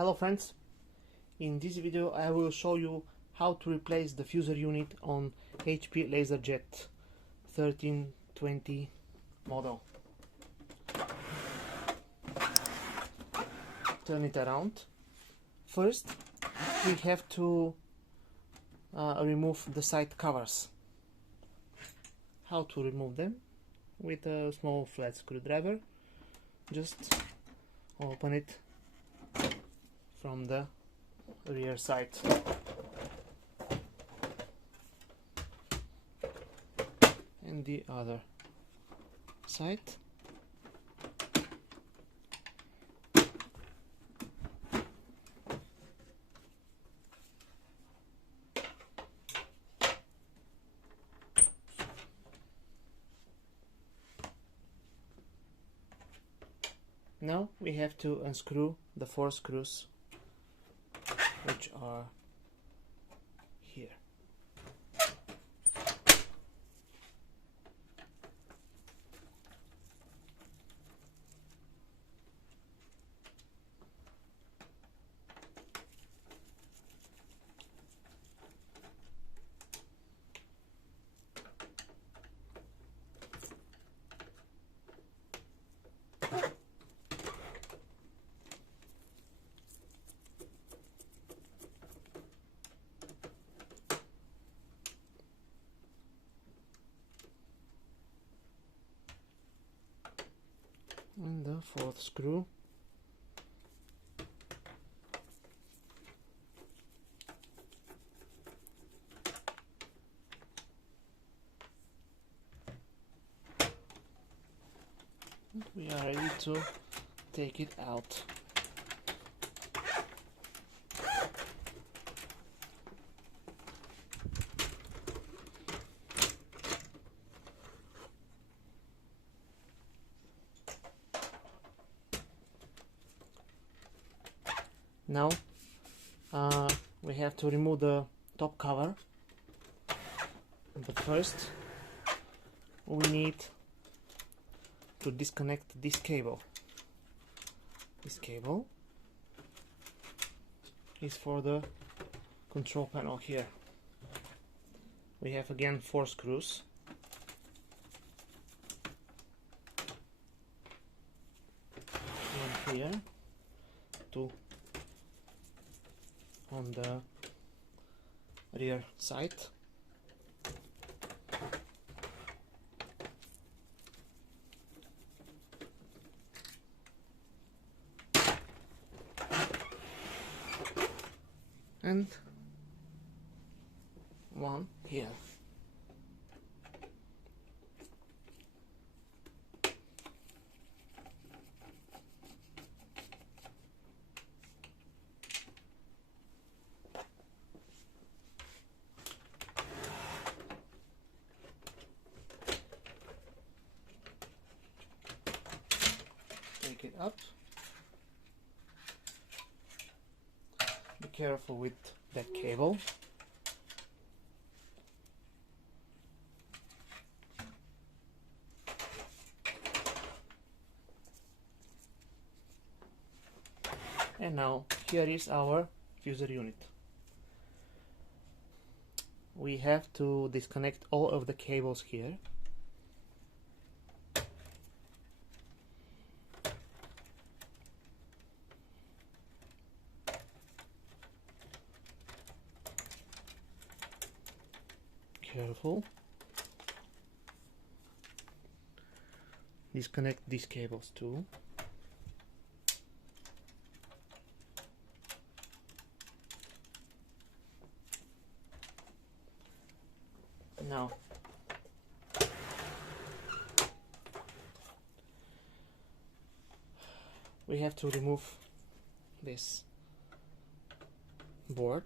Hello friends, in this video I will show you how to replace the fuser unit on HP Laserjet 1320 model. Turn it around. First we have to remove the side covers. How to remove them? With a small flat screwdriver. Just open it from the rear side. And the other side. Now we have to unscrew the 4 screws which are here. And the 4th screw. And we are ready to take it out. Now we have to remove the top cover, but first we need to disconnect this cable. This cable is for the control panel here. We have again 4 screws. One here, 2 on the rear side, and 1 here. Take it up. Be careful with that cable. And now here is our fuser unit. We have to disconnect all of the cables here. Careful. Disconnect these cables too. Now we have to remove this board.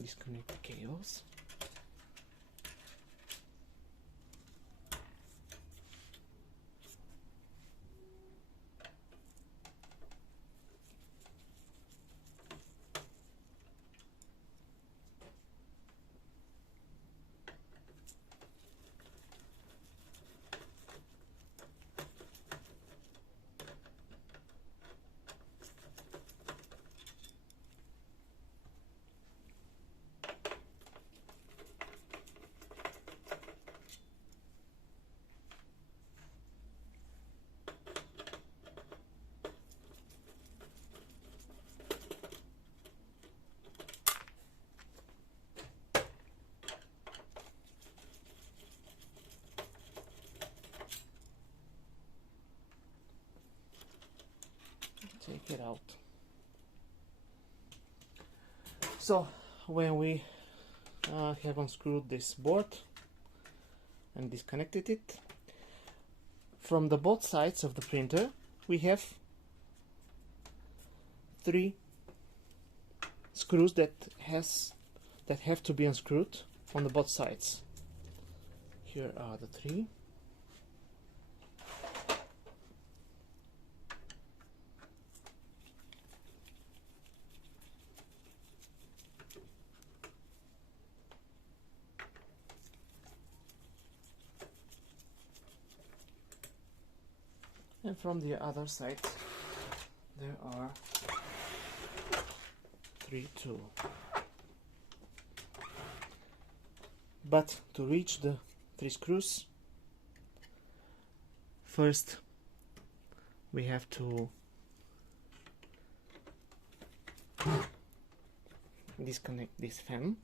Disconnect the cables. take it out. So when we have unscrewed this board and disconnected it, from the both sides of the printer we have 3 screws that have to be unscrewed on the both sides. Here are the 3. And from the other side there are 3 too. But to reach the 3 screws, first we have to disconnect this fan.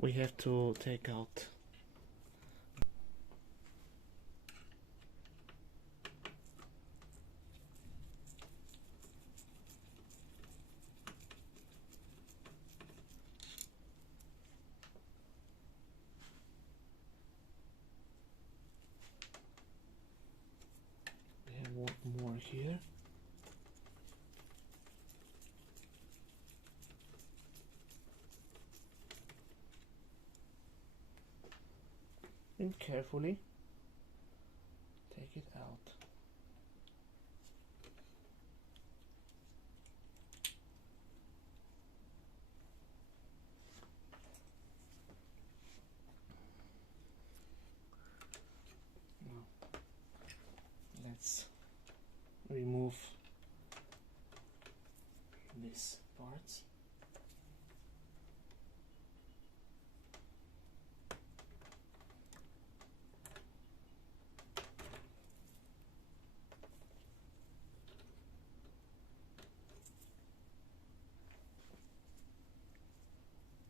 We have to take out we have one more here. And carefully take it out. Now let's remove these parts.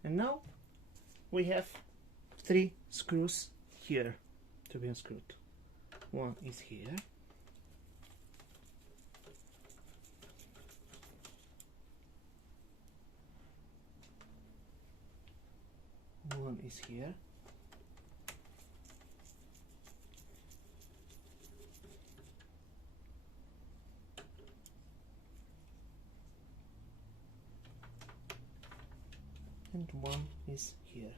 And now we have 3 screws here to be unscrewed. One is here. One is here. And one is here.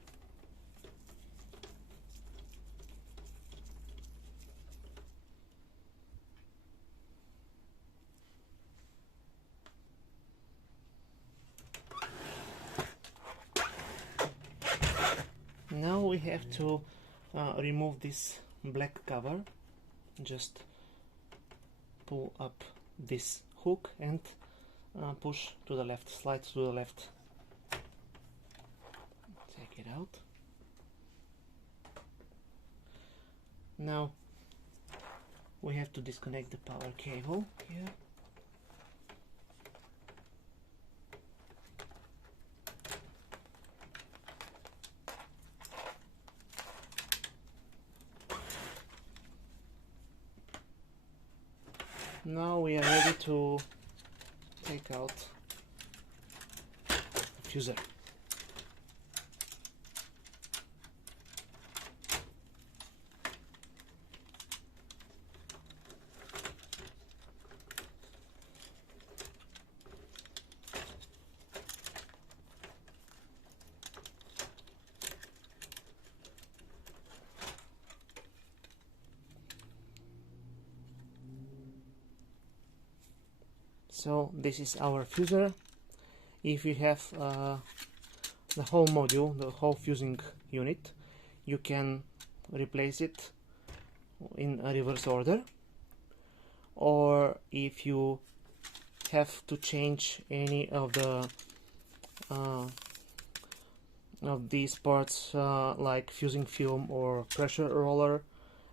Now we have to remove this black cover. Just pull up this hook and push to the left, slide to the left. Take it out. Now we have to disconnect the power cable here. Now we are ready to take out the fuser. So this is our fuser. If you have the whole module, the whole fusing unit, you can replace it in a reverse order, or if you have to change any of the of these parts like fusing film or pressure roller,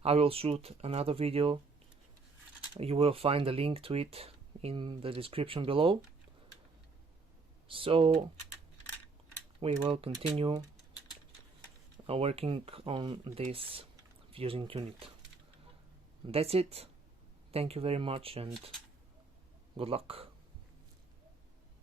I will shoot another video. You will find the link to it in the description below. So we will continue working on this fusing unit. That's it. Thank you very much and good luck.